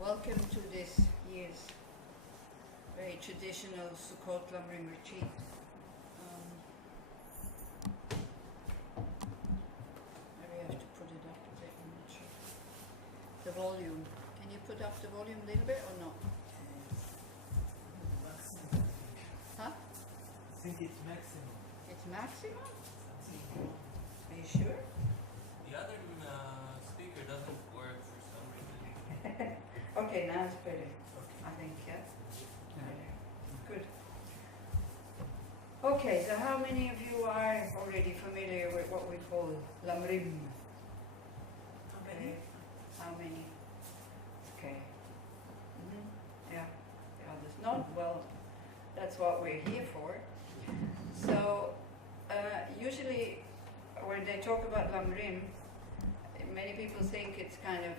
Welcome to this year's very traditional Sukkot Lam Rim retreat. Maybe I have to put it up a bit, I'm not sure. The volume. Can you put up the volume a little bit or not? Maximum. Huh? I think it's maximum. It's maximum? Something. Are you sure? The other speaker doesn't work for some reason. Okay, now it's better. I think, yeah? Better. Good. Okay, so how many of you are already familiar with what we call Lam Rim? Okay. How many? Okay. Yeah. The others not? Well, that's what we're here for. So, usually when they talk about Lam Rim, many people think it's kind of,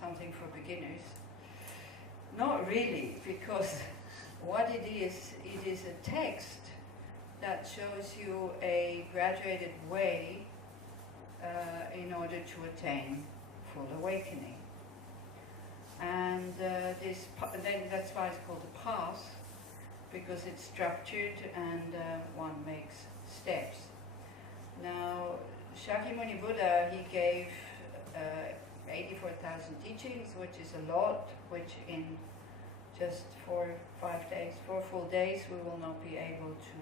something for beginners. Not really, because what it is a text that shows you a graduated way in order to attain full awakening. And then that's why it's called a path, because it's structured and one makes steps. Now, Shakyamuni Buddha, he gave 84,000 teachings, which is a lot, which in just 4 full days, we will not be able to,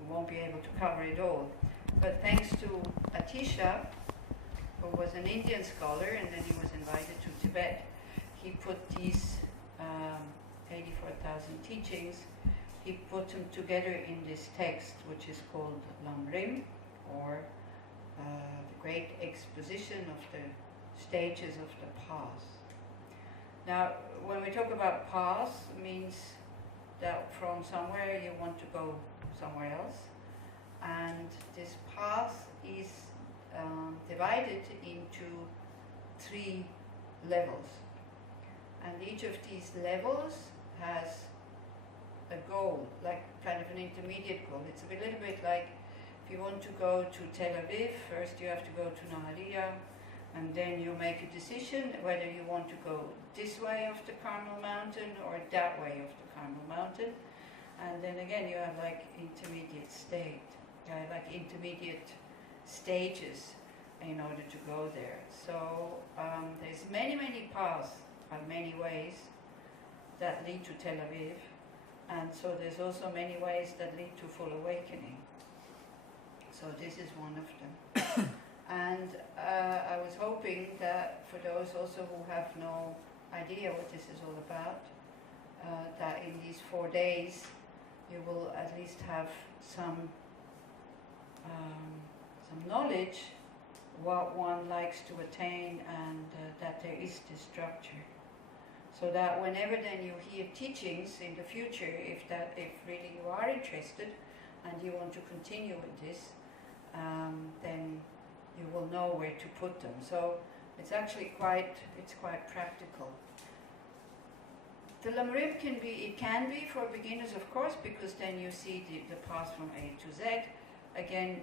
we won't be able to cover it all. But thanks to Atisha, who was an Indian scholar, and then he was invited to Tibet, he put these 84,000 teachings, he put them together in this text, which is called Lam Rim, or the great exposition of the stages of the path. Now, when we talk about path, it means that from somewhere you want to go somewhere else, and this path is divided into 3 levels, and each of these levels has a goal, like kind of an intermediate goal. It's a little bit like if you want to go to Tel Aviv, first you have to go to Nahariya, and then you make a decision whether you want to go this way of the Carmel Mountain or that way of the Carmel Mountain. And then again you have like intermediate state, like intermediate stages in order to go there. So there's many paths and many ways that lead to Tel Aviv, and so there's also many ways that lead to full awakening. So this is one of them. And I was hoping that for those also who have no idea what this is all about, that in these 4 days you will at least have some knowledge what one likes to attain, and that there is this structure. So that whenever then you hear teachings in the future, if really you are interested and you want to continue with this, then you will know where to put them. So it's actually quite practical. The Lam Rim can be for beginners, of course, because then you see the path from A to Z. Again,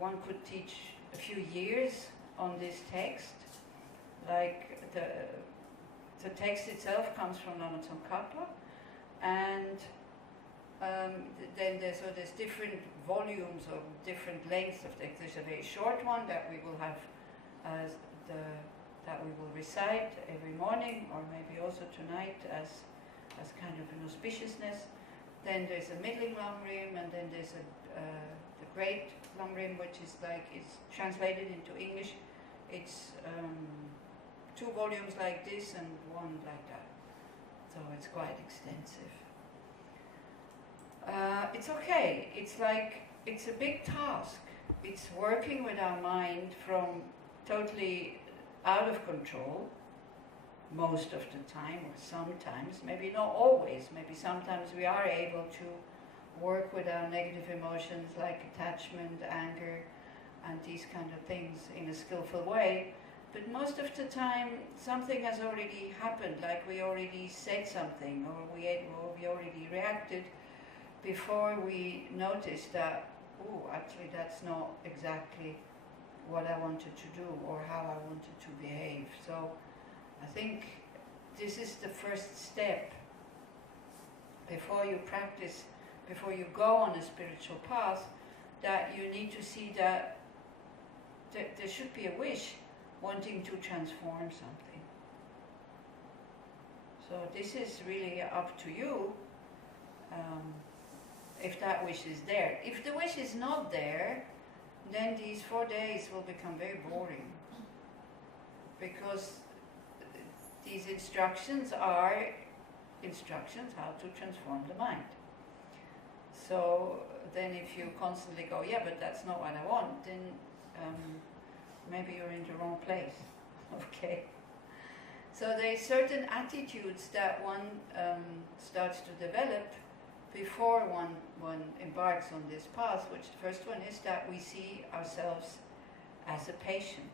one could teach a few years on this text, like the text itself comes from Lama Tsongkhapa, and then there's different volumes of different lengths of text. There's a very short one that we will have that we will recite every morning, or maybe also tonight as kind of an auspiciousness. Then there's a middling Lam Rim, and then there's the great Lam Rim, which is translated into English. It's 2 volumes like this and 1 like that. So it's quite extensive. It's okay. It's a big task. It's working with our mind from totally out of control most of the time, or sometimes, maybe not always, maybe sometimes we are able to work with our negative emotions like attachment, anger, and these kind of things in a skillful way. But most of the time, something has already happened, like we already said something, or we already reacted before we noticed that, oh, actually that's not exactly what I wanted to do or how I wanted to behave. So I think this is the first step before you practice, before you go on a spiritual path, that you need to see that there should be a wish wanting to transform something. So this is really up to you, if that wish is there. If the wish is not there, then these 4 days will become very boring, because these instructions are instructions how to transform the mind. So then if you constantly go, yeah, but that's not what I want, then maybe you're in the wrong place. Okay. So there are certain attitudes that one starts to develop before one embarks on this path, which the first one is that we see ourselves as a patient.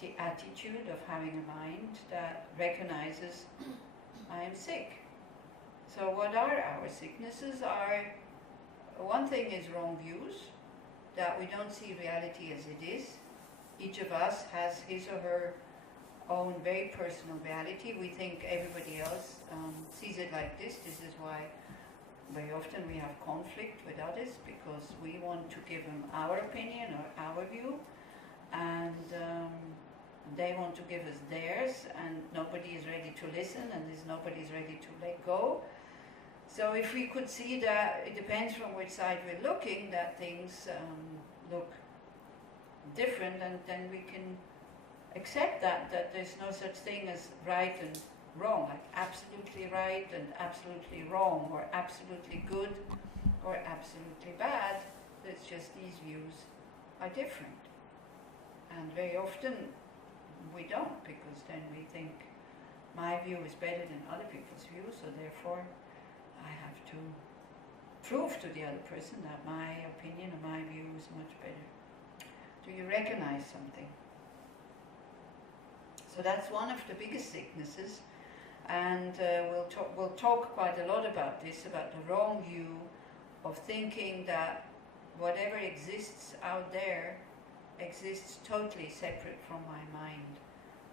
The attitude of having a mind that recognizes I am sick. So what are our sicknesses? One thing is wrong views, that we don't see reality as it is. Each of us has his or her own very personal reality. We think everybody else sees it like this. This is why very often we have conflict with others, because we want to give them our opinion or our view, and they want to give us theirs, and nobody is ready to listen, and nobody is ready to let go. So if we could see that, it depends from which side we're looking, that things look different, and then we can accept that there's no such thing as right and wrong, like absolutely right and absolutely wrong, or absolutely good or absolutely bad. It's just these views are different. And very often we don't, because then we think my view is better than other people's view, so therefore I have to prove to the other person that my opinion or my view is much better. Do you recognize something? So that's one of the biggest sicknesses, and we'll talk quite a lot about this, about the wrong view of thinking that whatever exists out there exists totally separate from my mind,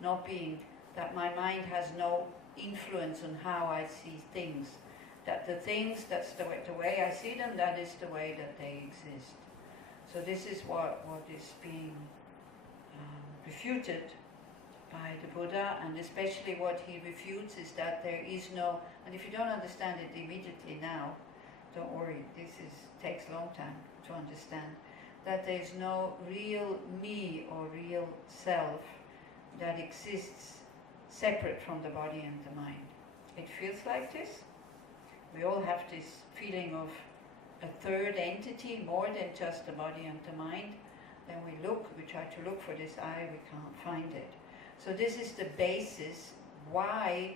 not being that my mind has no influence on how I see things, that the things, that's the way I see them, that is the way that they exist. So this is what is being refuted by the Buddha, and especially what he refutes is that there is no, and if you don't understand it immediately now, don't worry, takes a long time to understand, that there is no real me or real self that exists separate from the body and the mind. It feels like this. We all have this feeling of a third entity, more than just the body and the mind. Then we try to look for this I, we can't find it. So this is the basis why,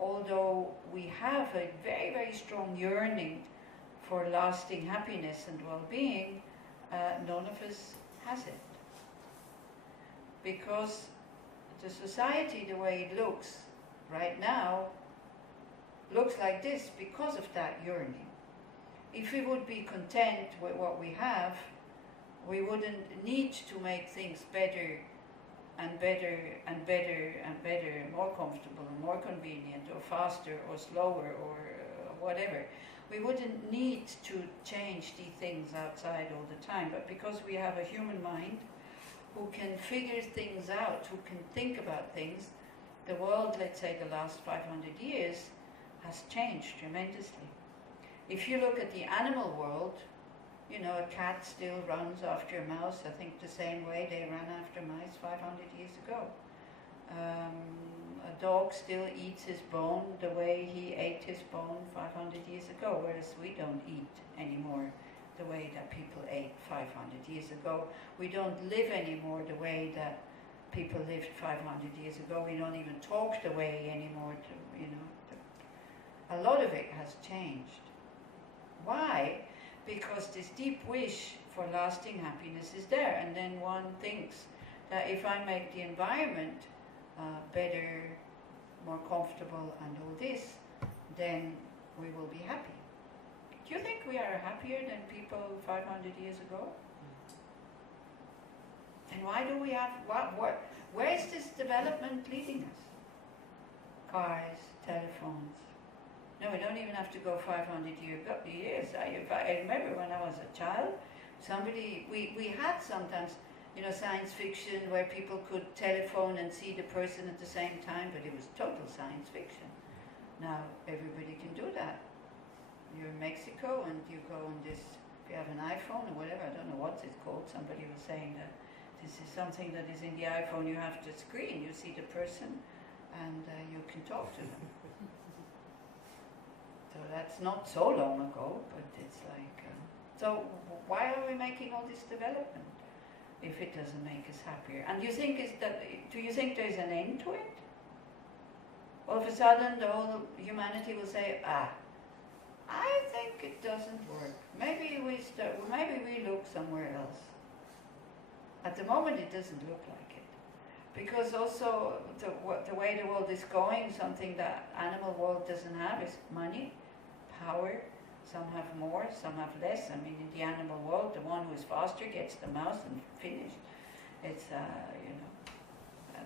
although we have a very, very strong yearning for lasting happiness and well-being, none of us has it. Because the society, the way it looks right now, looks like this because of that yearning. If we would be content with what we have, we wouldn't need to make things better and better and better and better, and more comfortable and more convenient, or faster or slower or whatever. We wouldn't need to change these things outside all the time, but because we have a human mind who can figure things out, who can think about things, the world, let's say the last 500 years, has changed tremendously. If you look at the animal world, you know, a cat still runs after a mouse, I think the same way they ran after mice 500 years ago. A dog still eats his bone the way he ate his bone 500 years ago, whereas we don't eat anymore the way that people ate 500 years ago. We don't live anymore the way that people lived 500 years ago. We don't even talk the way anymore, a lot of it has changed. Why? Because this deep wish for lasting happiness is there, and then one thinks that if I make the environment better, more comfortable and all this, then we will be happy. Do you think we are happier than people 500 years ago? And why do we have, where is this development leading us? Cars, telephones. No, we don't even have to go 500 years. I remember when I was a child, we had sometimes, science fiction where people could telephone and see the person at the same time, but it was total science fiction. Now everybody can do that. You're in Mexico and you go on this, if you have an iPhone or whatever, I don't know what it's called, somebody was saying that this is something that is in the iPhone, you have the screen, you see the person and you can talk to them. So that's not so long ago, but it's like, so why are we making all this development if it doesn't make us happier? And do you think there's an end to it? All of a sudden the whole humanity will say, I think it doesn't work. Maybe we look somewhere else. At the moment it doesn't look like it. Because also the way the world is going, something that animal world doesn't have is money, power. Some have more, some have less. I mean, in the animal world, the one who is faster gets the mouse and finished. It's,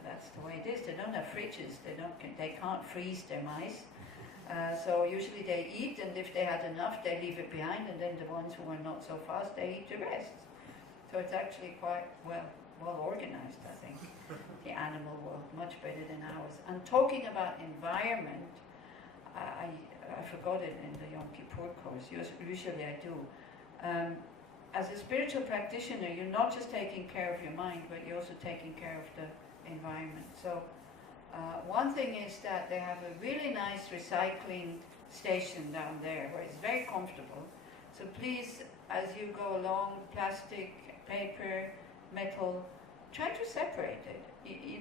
that's the way it is. They don't have fridges. They can't freeze their mice. So usually they eat, and if they had enough, they leave it behind, and then the ones who are not so fast, they eat the rest. So it's actually quite well organized, I think, the animal world, much better than ours. And talking about environment, I forgot it in the Yom Kippur course. Usually I do. As a spiritual practitioner, you're not just taking care of your mind, but you're also taking care of the environment. So one thing is that they have a really nice recycling station down there where it's very comfortable. So please, as you go along, plastic, paper, metal, try to separate it.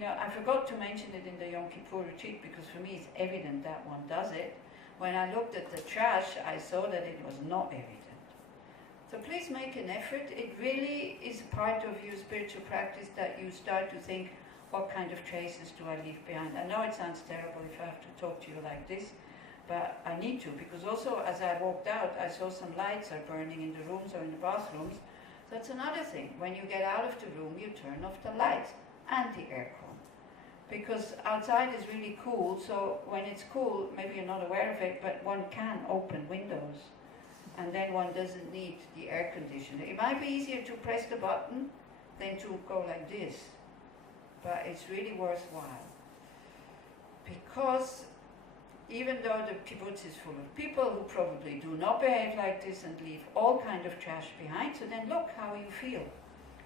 I forgot to mention it in the Yom Kippur retreat because for me it's evident that one does it. When I looked at the trash, I saw that it was not evident. So please make an effort. It really is part of your spiritual practice that you start to think, what kind of traces do I leave behind? I know it sounds terrible if I have to talk to you like this, but I need to, because also as I walked out, I saw some lights are burning in the rooms or in the bathrooms. That's another thing. When you get out of the room, you turn off the lights and the aircon. Because outside is really cool, so when it's cool, maybe you're not aware of it, but one can open windows. And then one doesn't need the air conditioner. It might be easier to press the button than to go like this. But it's really worthwhile. Because even though the kibbutz is full of people who probably do not behave like this and leave all kind of trash behind, so then look how you feel.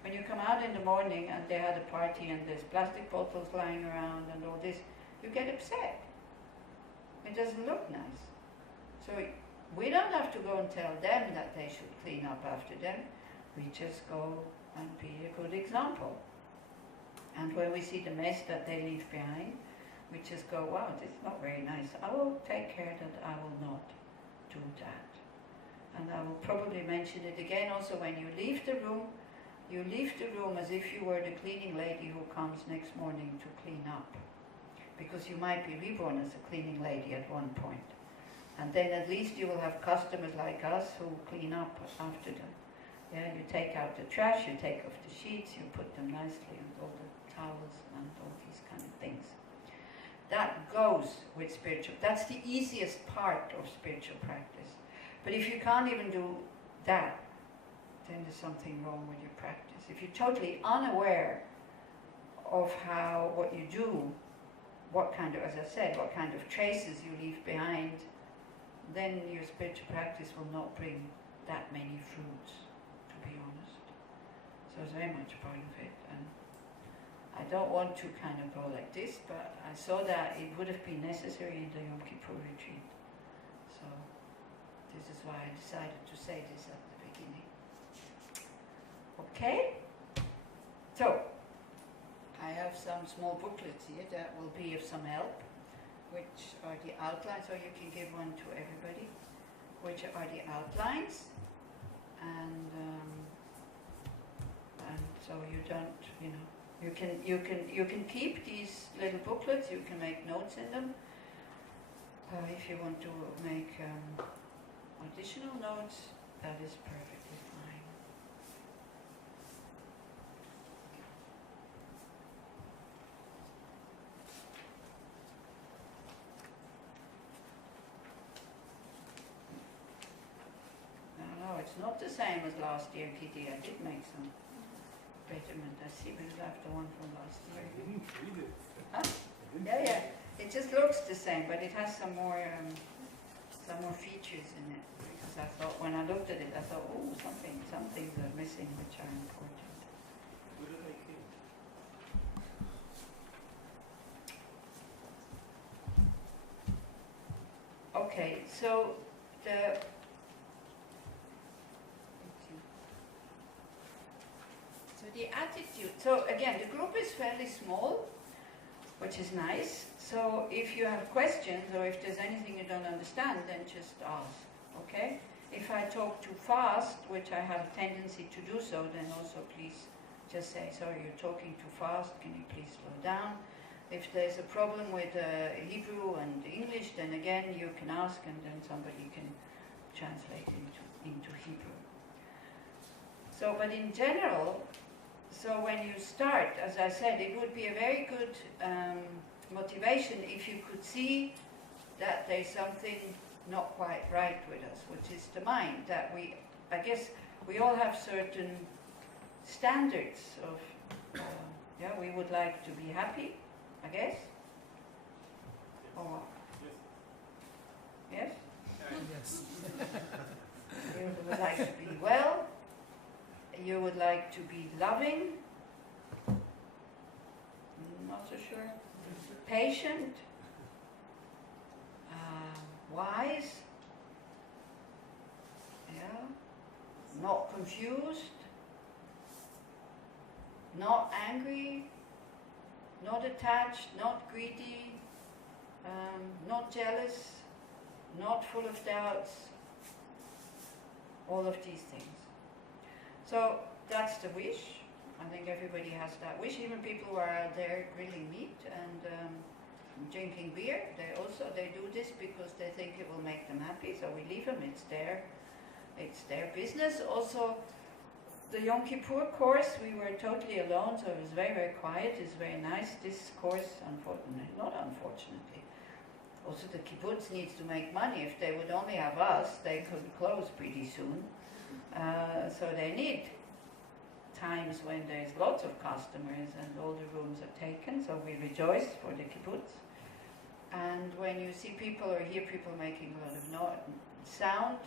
When you come out in the morning and they had a party and there's plastic bottles lying around and all this, you get upset. It doesn't look nice. So we don't have to go and tell them that they should clean up after them. We just go and be a good example. And when we see the mess that they leave behind, we just go, wow, this is not very nice. I will take care that I will not do that. And I will probably mention it again also when you leave the room. You leave the room as if you were the cleaning lady who comes next morning to clean up. Because you might be reborn as a cleaning lady at one point. And then at least you will have customers like us who clean up after them. Yeah, you take out the trash, you take off the sheets, you put them nicely and all the towels and all these kind of things. That goes with spiritual. That's the easiest part of spiritual practice. But if you can't even do that, then there's something wrong with your practice. If you're totally unaware of what you do, what kind of, as I said, what kind of traces you leave behind, then your spiritual practice will not bring that many fruits, to be honest. So it's very much part of it. And I don't want to kind of go like this, but I saw that it would have been necessary in the Yom Kippur retreat. So this is why I decided to say this at the beginning. Okay? So, I have some small booklets here that will be of some help, which are the outlines, or you can give one to everybody, which are the outlines, and so you don't, you can keep these little booklets. You can make notes in them. If you want to make additional notes, that is perfectly fine. not the same as last year, Kitty. I did make some betterment. I see we left the one from last I year. didn't read it. Huh? I didn't Yeah, read yeah. it. It just looks the same, but it has some more features in it. Because I thought, when I looked at it, I thought, oh, some things are missing which are important. What did I keep? Okay, so the the attitude. So again, the group is fairly small, which is nice. So if you have questions or if there's anything you don't understand, then just ask. Okay? If I talk too fast, which I have a tendency to do so, then also please just say, sorry, you're talking too fast. Can you please slow down? If there's a problem with Hebrew and English, then again you can ask and then somebody can translate into Hebrew. So, but in general, so when you start, as I said, it would be a very good motivation if you could see that there's something not quite right with us, which is the mind, that I guess we all have certain standards of, yeah, we would like to be happy, I guess. Or what? Yes? Yes. You would like to be well. You would like to be loving. Not so sure. Patient. Wise. Yeah. Not confused. Not angry. Not attached. Not greedy. Not jealous. Not full of doubts. All of these things. So that's the wish. I think everybody has that wish. Even people who are out there grilling meat and drinking beer, they do this because they think it will make them happy. So we leave them. It's their business. Also, the Yom Kippur course, we were totally alone, so it was very, very quiet. It's very nice. This course, unfortunately. Also, the kibbutz needs to make money. If they would only have us, they could close pretty soon. So they need times when there's lots of customers and all the rooms are taken, so we rejoice for the kibbutz. And when you see people or hear people making a lot of sound,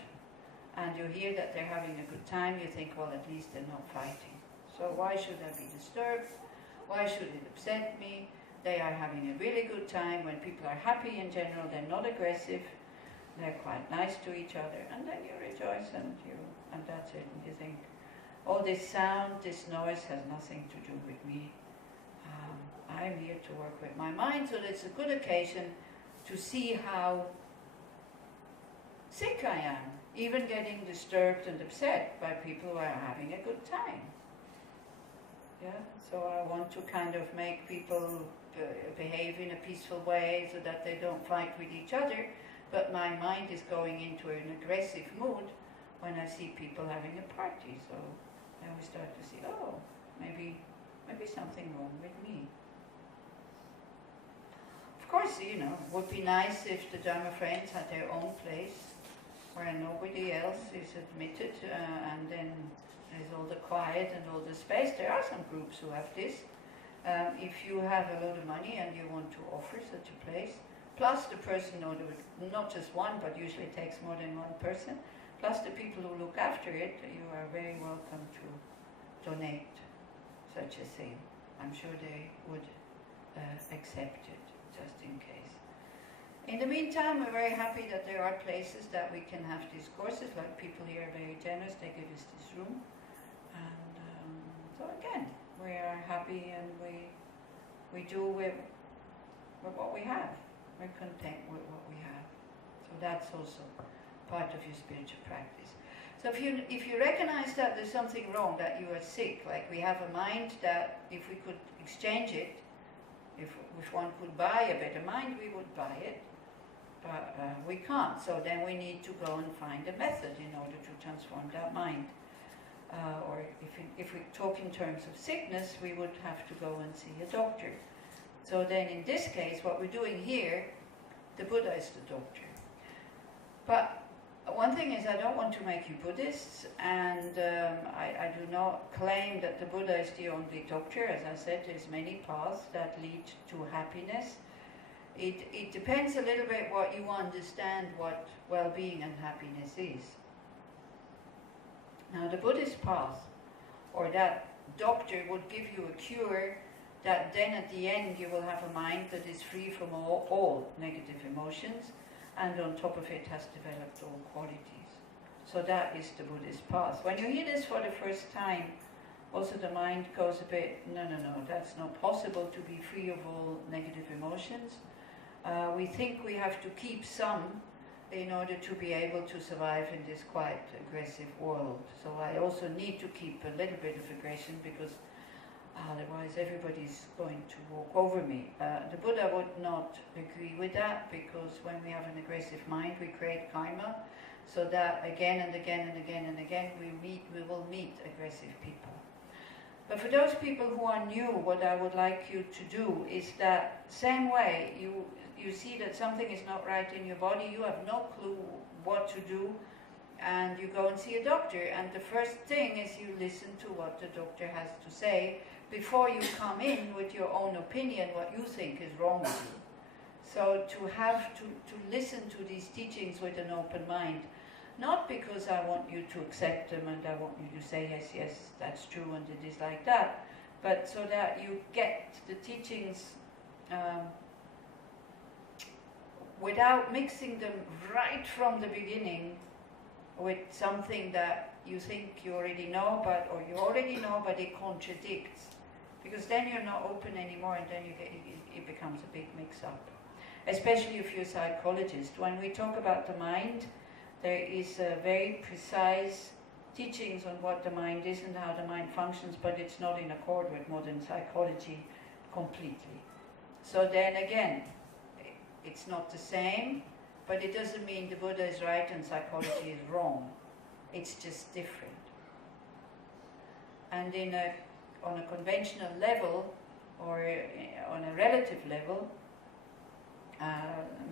and you hear that they're having a good time, you think, well, at least they're not fighting. So why should I be disturbed? Why should it upset me? They are having a really good time. When people are happy in general, they're not aggressive, they're quite nice to each other, and then you rejoice and that's it. And you think, all this sound, this noise has nothing to do with me. I'm here to work with my mind, so it's a good occasion to see how sick I am, even getting disturbed and upset by people who are having a good time. Yeah, so I want to kind of make people behave in a peaceful way so that they don't fight with each other, but my mind is going into an aggressive mood when I see people having a party. So then we start to see, oh, maybe something wrong with me. Of course, it would be nice if the Dharma friends had their own place where nobody else is admitted, and then there's all the quiet and all the space. There are some groups who have this. If you have a lot of money and you want to offer such a place, plus the person, or not just one, but usually it takes more than one person, plus the people who look after it, you are very welcome to donate such a thing. I'm sure they would accept it, just in case. In the meantime, we're very happy that there are places that we can have these courses, like people here are very generous, they give us this room. And so again, we are happy and we do with what we have. We're content with what we have. So that's also part of your spiritual practice. So if you recognize that there's something wrong, that you are sick, like we have a mind that if we could exchange it, if one could buy a better mind, we would buy it. But we can't, so then we need to go and find a method in order to transform that mind. Or if we talk in terms of sickness, we would have to go and see a doctor. So then in this case, what we're doing here, the Buddha is the doctor. But one thing is, I don't want to make you Buddhists, and I do not claim that the Buddha is the only doctor. As I said, there's many paths that lead to happiness. It depends a little bit what you understand what well-being and happiness is. Now, the Buddhist path, or that doctor would give you a cure that then at the end you will have a mind that is free from all negative emotions, and on top of it has developed all qualities. So that is the Buddhist path. When you hear this for the first time, also the mind goes a bit, no, that's not possible to be free of all negative emotions. We think we have to keep some in order to be able to survive in this quite aggressive world. So I also need to keep a little bit of aggression, because otherwise everybody's going to walk over me. The Buddha would not agree with that, because when we have an aggressive mind, we create karma, so that again and again and again and again we will meet aggressive people. But for those people who are new, what I would like you to do is that same way you see that something is not right in your body, you have no clue what to do, and you go and see a doctor, and the first thing is you listen to what the doctor has to say before you come in with your own opinion, what you think is wrong with you. So to have to listen to these teachings with an open mind, not because I want you to accept them and I want you to say, yes, that's true and it is like that, but so that you get the teachings without mixing them right from the beginning with something that you think you already know, or you already know, but it contradicts. Because then you're not open anymore, and then it becomes a big mix-up. Especially if you're a psychologist. When we talk about the mind, there is a very precise teachings on what the mind is and how the mind functions, but it's not in accord with modern psychology completely. So then again, it's not the same, but it doesn't mean the Buddha is right and psychology is wrong. It's just different. And on a conventional level, or on a relative level,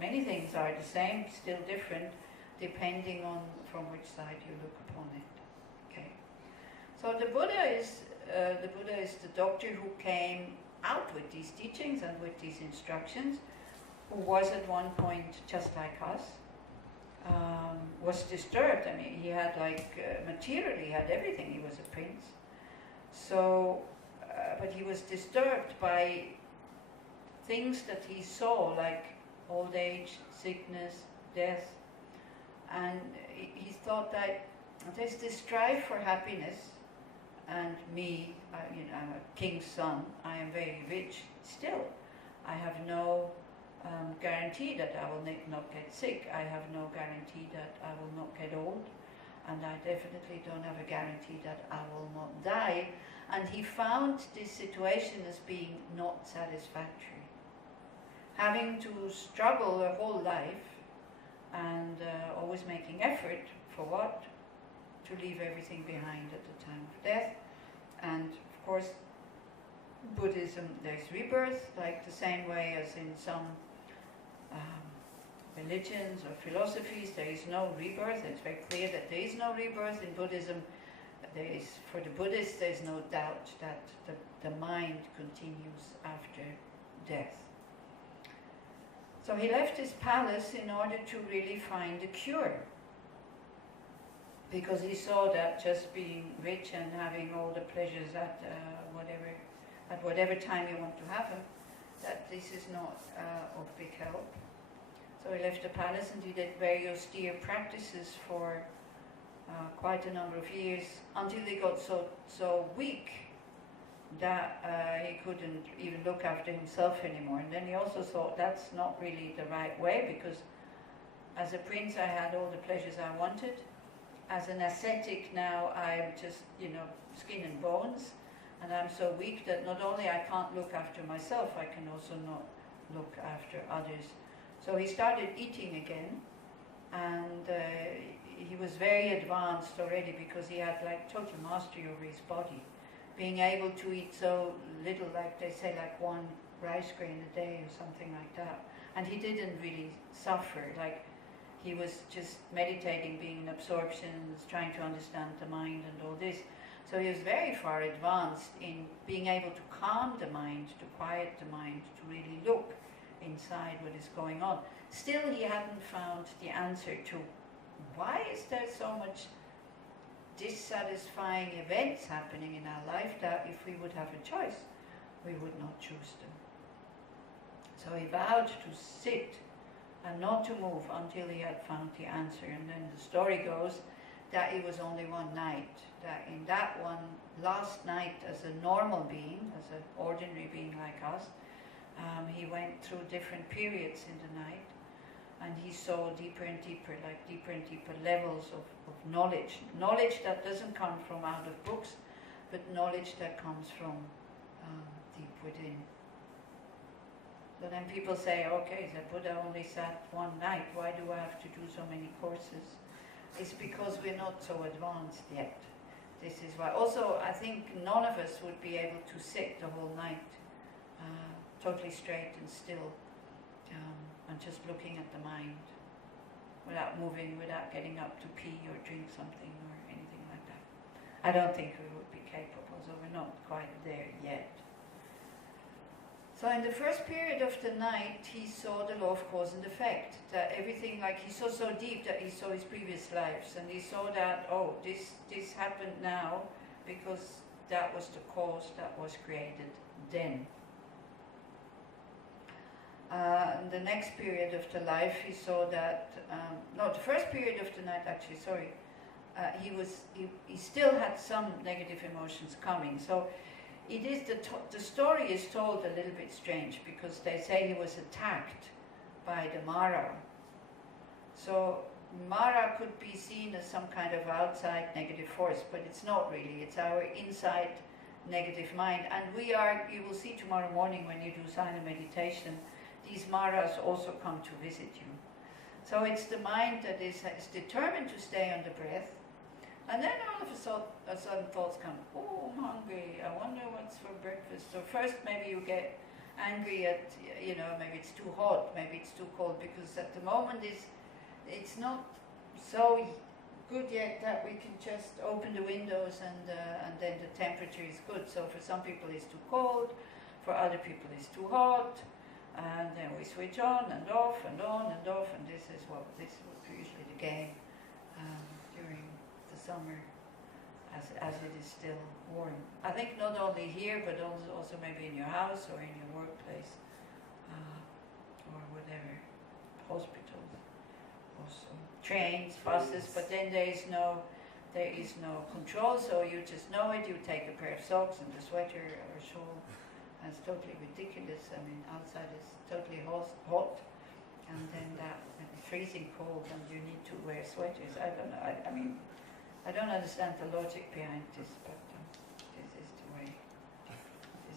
many things are the same, still different, depending on from which side you look upon it. Okay. So the Buddha is the doctor who came out with these teachings and with these instructions, who was at one point just like us, was disturbed. I mean, he had materially, he had everything. He was a prince. So, but he was disturbed by things that he saw, like old age, sickness, death, and he thought that there's this strive for happiness, and me, I'm a king's son, I am very rich still. I have no guarantee that I will not get sick. I have no guarantee that I will not get old, and I definitely don't have a guarantee that I will not die. And he found this situation as being not satisfactory. Having to struggle a whole life and always making effort for what? To leave everything behind at the time of death. And of course, Buddhism, there's rebirth, like the same way as in some religions or philosophies, there is no rebirth. It's very clear that there is no rebirth. In Buddhism, for the Buddhists, there's no doubt that the mind continues after death. So he left his palace in order to really find a cure, because he saw that just being rich and having all the pleasures at whatever time you want to have them, that this is not of big help. So he left the palace and he did very austere practices for quite a number of years, until he got so weak that he couldn't even look after himself anymore. And then he also thought that's not really the right way, because as a prince I had all the pleasures I wanted. As an ascetic now I'm just, skin and bones, and I'm so weak that not only I can't look after myself, I can also not look after others. So he started eating again, and he was very advanced already, because he had total mastery over his body, being able to eat so little, like they say, like one rice grain a day or something like that. And he didn't really suffer. He was just meditating, being in absorptions, trying to understand the mind and all this. So he was very far advanced in being able to calm the mind, to quiet the mind, to really look inside what is going on. Still, he hadn't found the answer to why is there so much dissatisfying events happening in our life that if we would have a choice, we would not choose them. So he vowed to sit and not to move until he had found the answer. And then the story goes that it was only one night, that in that one last night as a normal being, as an ordinary being like us, he went through different periods in the night, and he saw deeper and deeper, like deeper and deeper levels of knowledge. Knowledge that doesn't come from out of books, but knowledge that comes from deep within. So then people say, okay, the Buddha only sat one night, why do I have to do so many courses? It's because we're not so advanced yet. This is why. Also, I think none of us would be able to sit the whole night, totally straight and still, and just looking at the mind, without moving, without getting up to pee or drink something or anything like that. I don't think we would be capable, so we're not quite there yet. So in the first period of the night, he saw the law of cause and effect, that everything, like he saw so deep that he saw his previous lives, and he saw that, oh, this happened now because that was the cause that was created then. The next period of the life, he saw that, no, the first period of the night, actually, sorry, he still had some negative emotions coming. So it is the story is told a little bit strange, because they say he was attacked by the Mara. So Mara could be seen as some kind of outside negative force, but it's not really. It's our inside negative mind. And we are, you will see tomorrow morning when you do silent meditation, these Maras also come to visit you. So it's the mind that is determined to stay on the breath. And then all of a sudden thoughts come, oh, I'm hungry, I wonder what's for breakfast. So first maybe you get angry at, maybe it's too hot, maybe it's too cold, because at the moment it's not so good yet that we can just open the windows and then the temperature is good. So for some people it's too cold, for other people it's too hot, and then we switch on and off and on and off, and this is usually the game during the summer, as it is still warm. I think not only here, but also maybe in your house or in your workplace, or whatever, hospitals, also trains, buses. But then there is no control, so you just know it. You take a pair of socks and a sweater or a shawl. And it's totally ridiculous. I mean, outside is totally hot, and then that freezing cold, and you need to wear sweaters. I don't know. I mean, I don't understand the logic behind this, but this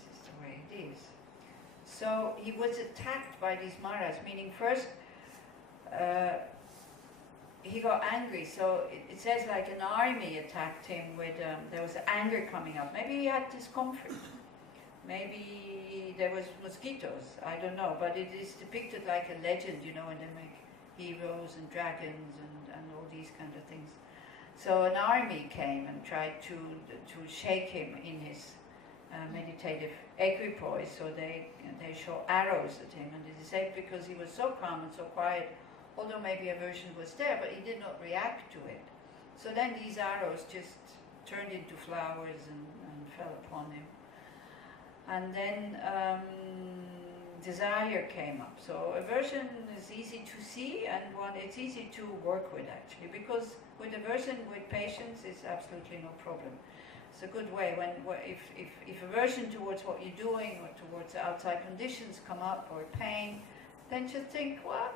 is the way it is. So he was attacked by these Maras, meaning first he got angry. So it says like an army attacked him with, there was anger coming up. Maybe he had discomfort. Maybe there was mosquitoes, I don't know, but it is depicted like a legend, and they make heroes and dragons and all these kind of things. So an army came and tried to shake him in his meditative equipoise. So they shot arrows at him, and it is said because he was so calm and so quiet, although maybe aversion was there, but he did not react to it. So then these arrows just turned into flowers and fell upon him. And then desire came up. So aversion is easy to see, and it's easy to work with actually, because with aversion, with patience, is absolutely no problem. It's a good way if aversion towards what you're doing or towards outside conditions come up, or pain, then just think, well,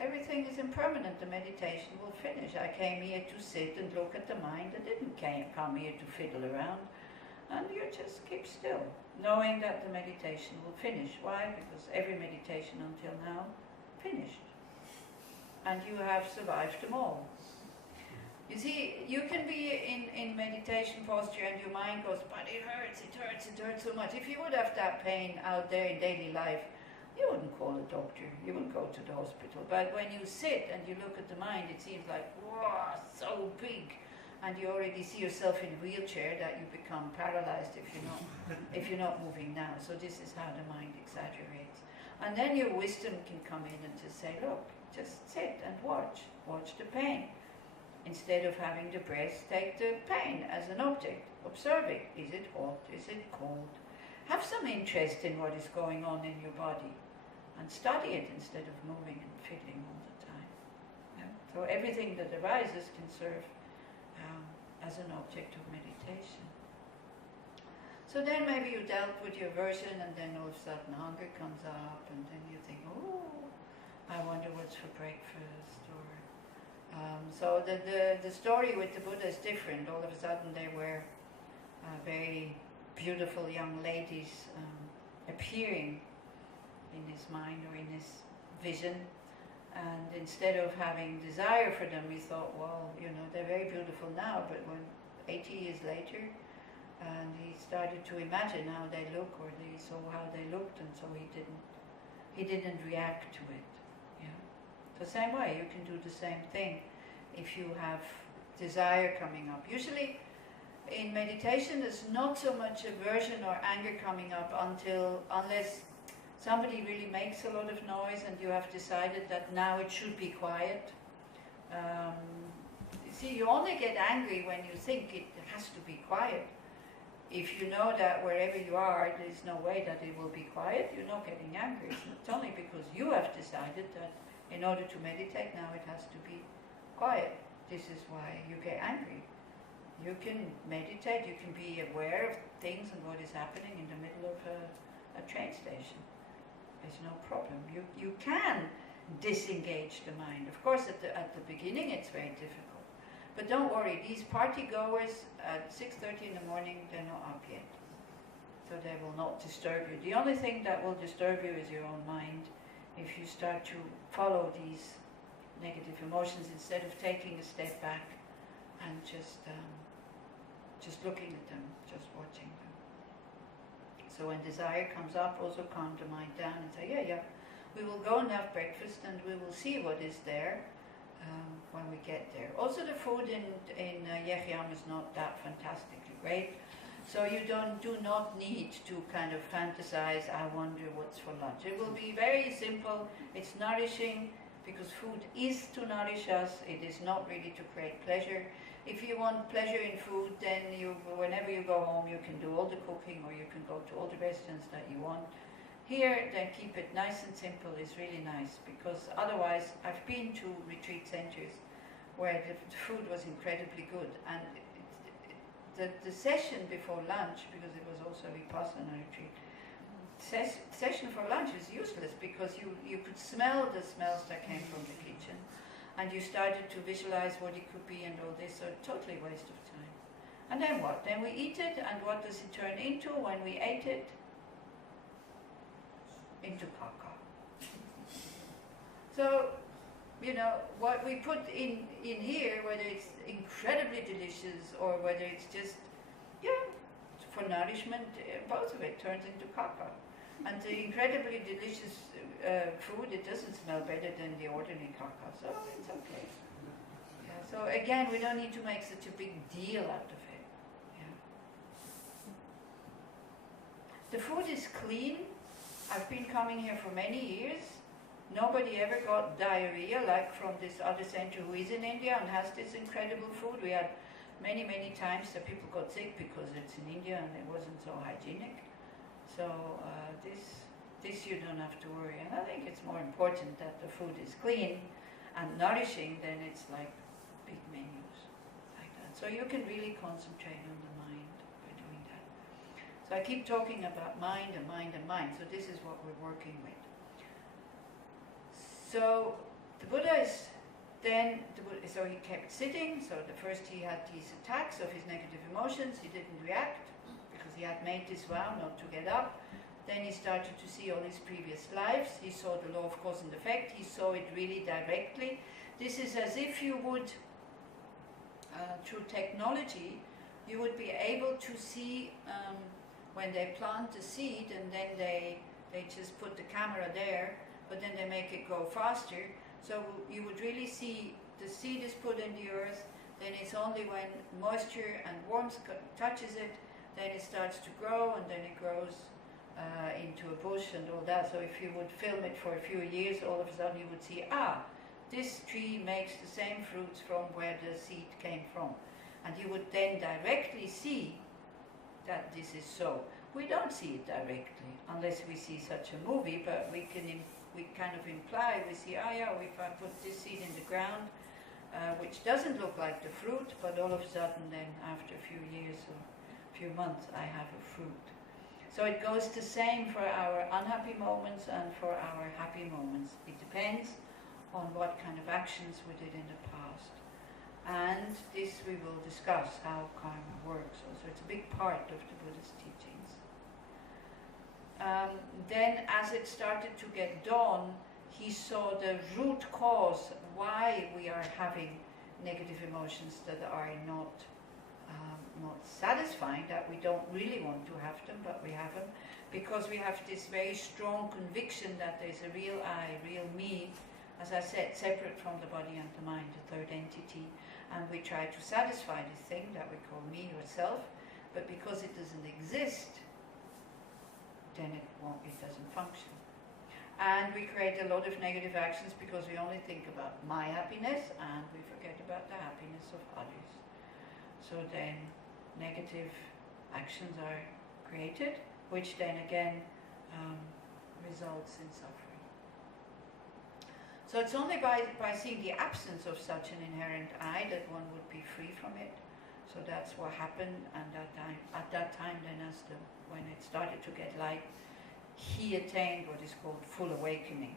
everything is impermanent. The meditation will finish. I came here to sit and look at the mind. I didn't come here to fiddle around. And you just keep still, knowing that the meditation will finish. Why? Because every meditation until now finished. And you have survived them all. You see, you can be in meditation posture and your mind goes, but it hurts so much. If you would have that pain out there in daily life, you wouldn't call a doctor, you wouldn't go to the hospital. But when you sit and you look at the mind, it seems like, wow, so big. And you already see yourself in a wheelchair that you become paralyzed if you're not moving now. So this is how the mind exaggerates. And then your wisdom can come in and just say, look, just sit and watch the pain. Instead of having the breath, take the pain as an object. Observe it. Is it hot? Is it cold? Have some interest in what is going on in your body and study it instead of moving and fiddling all the time. Yeah? So everything that arises can serve as an object of meditation. So then maybe you dealt with your aversion and then all of a sudden hunger comes up and then you think, oh, I wonder what's for breakfast. So the story with the Buddha is different. All of a sudden there were very beautiful young ladies appearing in his mind or in his vision. And instead of having desire for them, he thought, well, they're very beautiful now, but when 80 years later, and he started to imagine how they look, or he saw how they looked, and so he didn't react to it. Yeah. The same way, you can do the same thing if you have desire coming up. Usually, in meditation, there's not so much aversion or anger coming up unless somebody really makes a lot of noise and you have decided that now it should be quiet. See, you only get angry when you think it has to be quiet. If you know that wherever you are, there's no way that it will be quiet, you're not getting angry. It's only because you have decided that in order to meditate now it has to be quiet. This is why you get angry. You can meditate, you can be aware of things and what is happening in the middle of a train station. There's no problem. You can disengage the mind. Of course, at the beginning it's very difficult. But don't worry, these party goers at 6:30 in the morning, they're not up yet. So they will not disturb you. The only thing that will disturb you is your own mind if you start to follow these negative emotions instead of taking a step back and just looking at them, just watching them. So when desire comes up, also calm the mind down and say, yeah, we will go and have breakfast and we will see what is there when we get there. Also the food in Yechiam is not that fantastically great, so you do not need to kind of fantasize, I wonder what's for lunch. It will be very simple, it's nourishing, because food is to nourish us, it is not really to create pleasure. If you want pleasure in food, then whenever you go home, you can do all the cooking or you can go to all the restaurants that you want. Here, then keep it nice and simple is really nice, because otherwise, I've been to retreat centers where the food was incredibly good, and the session before lunch, because it was also a Vipassana retreat, session for lunch is useless because you could smell the smells that came from the kitchen. And you started to visualize what it could be and all this, so totally waste of time. And then what? Then we eat it, and what does it turn into when we ate it? Into caca. So, what we put in here, whether it's incredibly delicious or whether it's just, for nourishment, both of it turns into caca. And the incredibly delicious food, it doesn't smell better than the ordinary caca, so it's okay. Yeah, so again, we don't need to make such a big deal out of it. Yeah. The food is clean. I've been coming here for many years. Nobody ever got diarrhea like from this other center who is in India and has this incredible food. We had many, many times that people got sick because it's in India and it wasn't so hygienic. So this you don't have to worry. And I think it's more important that the food is clean and nourishing than it's like big menus like that. So you can really concentrate on the mind by doing that. So I keep talking about mind and mind and mind. So this is what we're working with. So the Buddha is then, so he kept sitting. So the first he had these attacks of his negative emotions. He didn't react because he had made this vow not to get up. Then he started to see all his previous lives. He saw the law of cause and effect. He saw it really directly. This is as if you would, through technology, you would be able to see when they plant the seed and then they They just put the camera there, but then they make it go faster. So you would really see the seed is put in the earth, then it's only when moisture and warmth touches it, then it starts to grow, and then it grows into a bush and all that. So if you would film it for a few years, all of a sudden you would see, this tree makes the same fruits from where the seed came from. And you would then directly see that this is so. We don't see it directly, unless we see such a movie, but we kind of imply, we see, if I put this seed in the ground, which doesn't look like the fruit, but all of a sudden then after a few years or a few months I have a fruit. So it goes the same for our unhappy moments and for our happy moments. It depends on what kind of actions we did in the past. And this we will discuss, how karma works. So it's a big part of the Buddhist teachings. Then as it started to get dawn, he saw the root cause why we are having negative emotions that are not satisfying, that we don't really want to have them, but we have them, because we have this very strong conviction that there's a real I, real me, as I said, separate from the body and the mind, the third entity, and we try to satisfy this thing that we call me or self, but because it doesn't exist, then it doesn't function. And we create a lot of negative actions because we only think about my happiness and we forget about the happiness of others. So then negative actions are created, which then again results in suffering. So it's only by seeing the absence of such an inherent I that one would be free from it. So that's what happened, and at that time then when it started to get light, he attained what is called full awakening.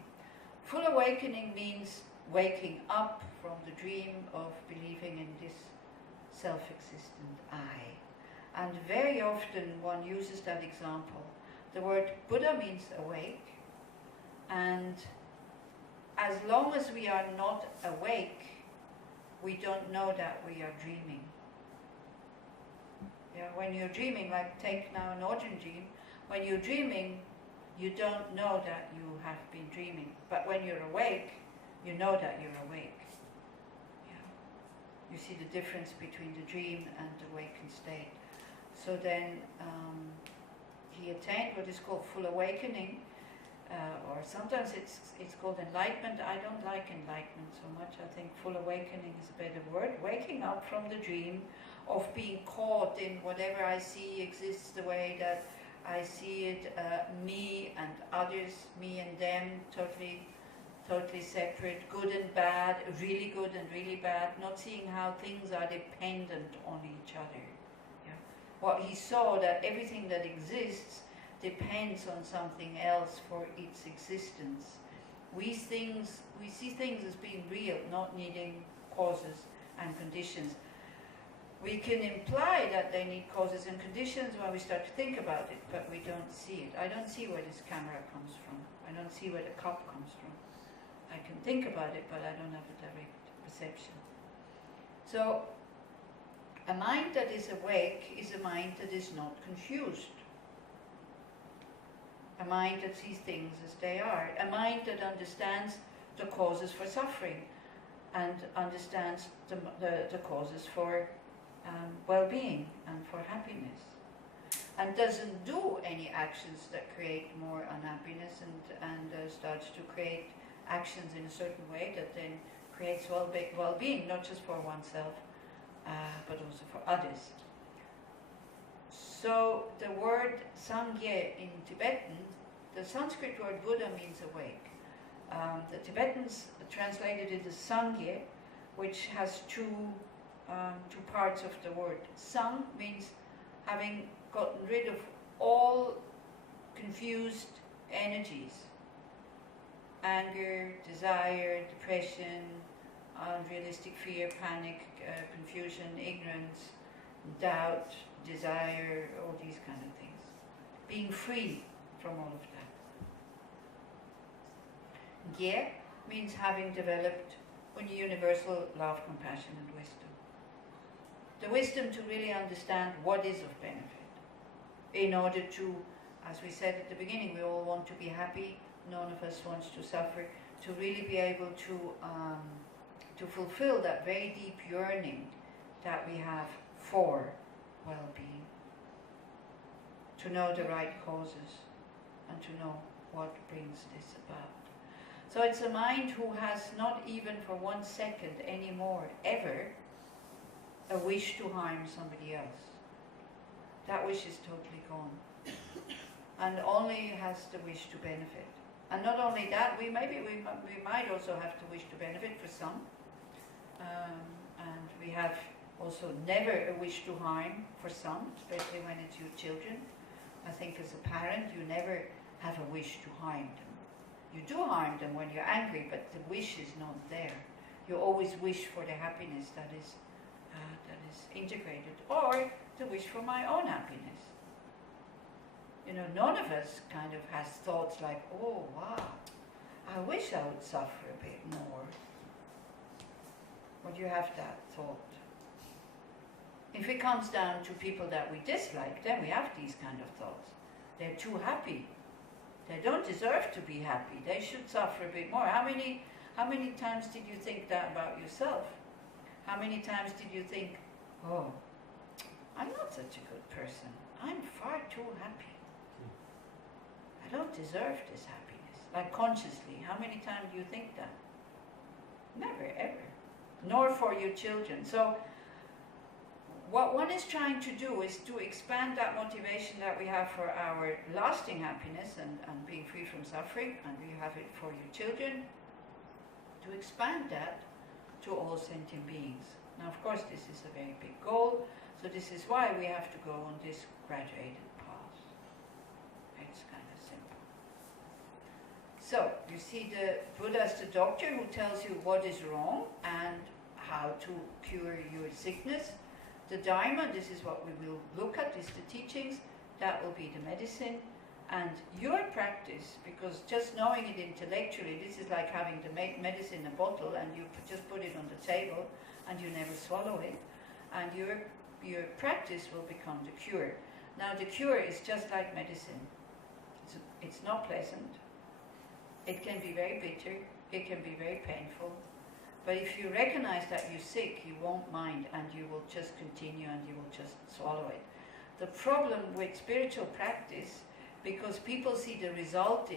Full awakening means waking up from the dream of believing in this self-existent I. And very often one uses that example. The word Buddha means awake, and as long as we are not awake, we don't know that we are dreaming. Yeah, when you're dreaming, like take now an ordinary dream, when you're dreaming, you don't know that you have been dreaming. But when you're awake, you know that you're awake. Yeah. You see the difference between the dream and the awakened state. So then he attained what is called full awakening, or sometimes it's called enlightenment. I don't like enlightenment so much. I think full awakening is a better word. Waking up from the dream of being caught in whatever I see exists the way that I see it, me and others, me and them, totally separate, good and bad, really good and really bad, not seeing how things are dependent on each other. Yeah. What he saw, that everything that exists depends on something else for its existence. We see things as being real, not needing causes and conditions. We can imply that they need causes and conditions when we start to think about it, but we don't see it. I don't see where this camera comes from. I don't see where the cup comes from. I can think about it, but I don't have a direct perception. So, a mind that is awake is a mind that is not confused. A mind that sees things as they are. A mind that understands the causes for suffering and understands the causes for well-being and for happiness, and doesn't do any actions that create more unhappiness and starts to create actions in a certain way that then creates well-being, not just for oneself but also for others. So the word Sangye in Tibetan, the Sanskrit word Buddha means awake. The Tibetans translated it as Sangye, which has two parts of the word. Sang means having gotten rid of all confused energies. Anger, desire, depression, unrealistic fear, panic, confusion, ignorance, doubt, desire, all these kind of things. Being free from all of that. Gye means having developed universal love, compassion and wisdom. The wisdom to really understand what is of benefit in order to as we said at the beginning, we all want to be happy. None of us wants to suffer. To really be able to fulfill that very deep yearning that we have for well-being. To know the right causes and to know what brings this about. So it's a mind who has not even for 1 second anymore, ever, a wish to harm somebody else. That wish is totally gone. And only has the wish to benefit. And not only that, we might also have the wish to benefit for some. And we have also never a wish to harm for some, especially when it's your children. I think as a parent, you never have a wish to harm them. You do harm them when you're angry, but the wish is not there. You always wish for the happiness that is integrated, or the wish for my own happiness. You know, none of us kind of has thoughts like, oh wow, I wish I would suffer a bit more. Would you have that thought? If it comes down to people that we dislike, then we have these kind of thoughts. They're too happy. They don't deserve to be happy. They should suffer a bit more. How many times did you think that about yourself? How many times did you think, oh, I'm not such a good person. I'm far too happy. I don't deserve this happiness. Like consciously, how many times do you think that? Never, ever. Nor for your children. So, what one is trying to do is to expand that motivation that we have for our lasting happiness and being free from suffering, and we have it for your children, to expand that to all sentient beings. Now, of course, this is a very big goal, so this is why we have to go on this graduated path. It's kind of simple. So, you see, the Buddha is the doctor who tells you what is wrong and how to cure your sickness. The Dharma, this is what we will look at, is the teachings, that will be the medicine. And your practice, because just knowing it intellectually, this is like having the medicine in a bottle and you just put it on the table and you never swallow it. And your practice will become the cure. Now the cure is just like medicine. It's not pleasant. It can be very bitter. It can be very painful. But if you recognize that you're sick, you won't mind and you will just continue and you will just swallow it. The problem with spiritual practice, because people see the result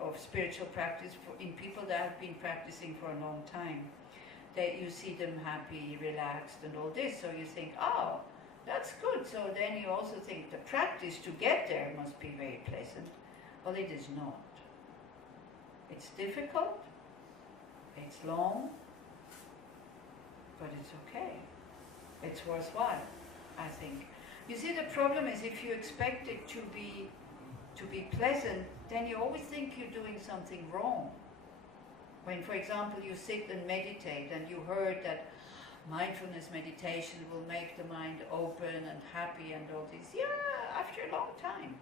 of spiritual practice in people that have been practicing for a long time, that you see them happy, relaxed and all this, so you think, oh, that's good. So then you also think the practice to get there must be very pleasant. Well, it is not. It's difficult, it's long, but it's okay. It's worthwhile, I think. You see, the problem is if you expect it to be pleasant, then you always think you're doing something wrong. When, for example, you sit and meditate and you heard that mindfulness meditation will make the mind open and happy and all this, yeah, after a long time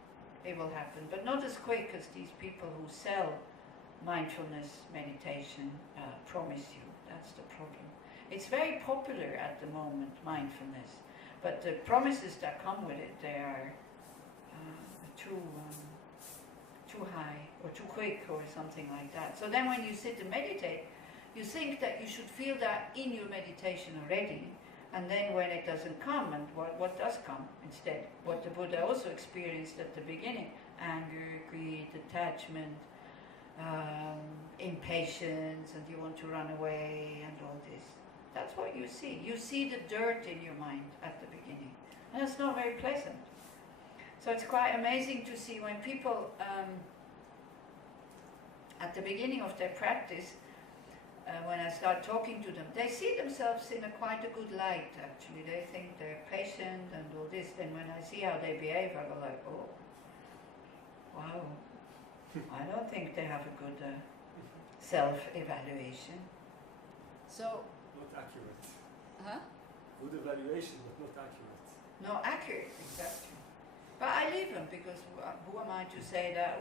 it will happen, but not as quick as these people who sell mindfulness meditation promise you. That's the problem. It's very popular at the moment, mindfulness, but the promises that come with it, they are too high or too quick or something like that. So then when you sit and meditate, you think that you should feel that in your meditation already, and then when it doesn't come, and what does come instead? What the Buddha also experienced at the beginning, anger, greed, attachment, impatience, and you want to run away and all this. That's what you see. You see the dirt in your mind at the beginning. And it's not very pleasant. So it's quite amazing to see when people, at the beginning of their practice, when I start talking to them, they see themselves in quite a good light, actually. They think they're patient and all this. Then when I see how they behave, I go like, oh, wow. I don't think they have a good self-evaluation. So, Not accurate. huh? Good evaluation, but not accurate. No, accurate, exactly. But I leave them because who am I to say that?